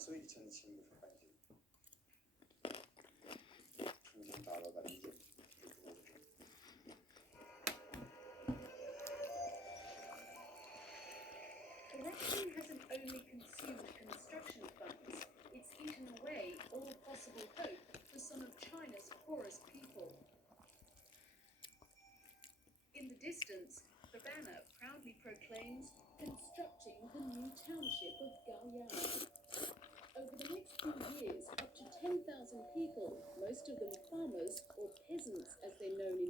所以称亲不是关系。重新打到咱们这。Corruption hasn't only consumed construction funds, it's eaten away all possible hope for some of China's poorest people. In the distance, the banner proudly proclaims constructing the new township of Gaoyang. Over the next few years, up to 10,000 people, most of them farmers or peasants as they're known in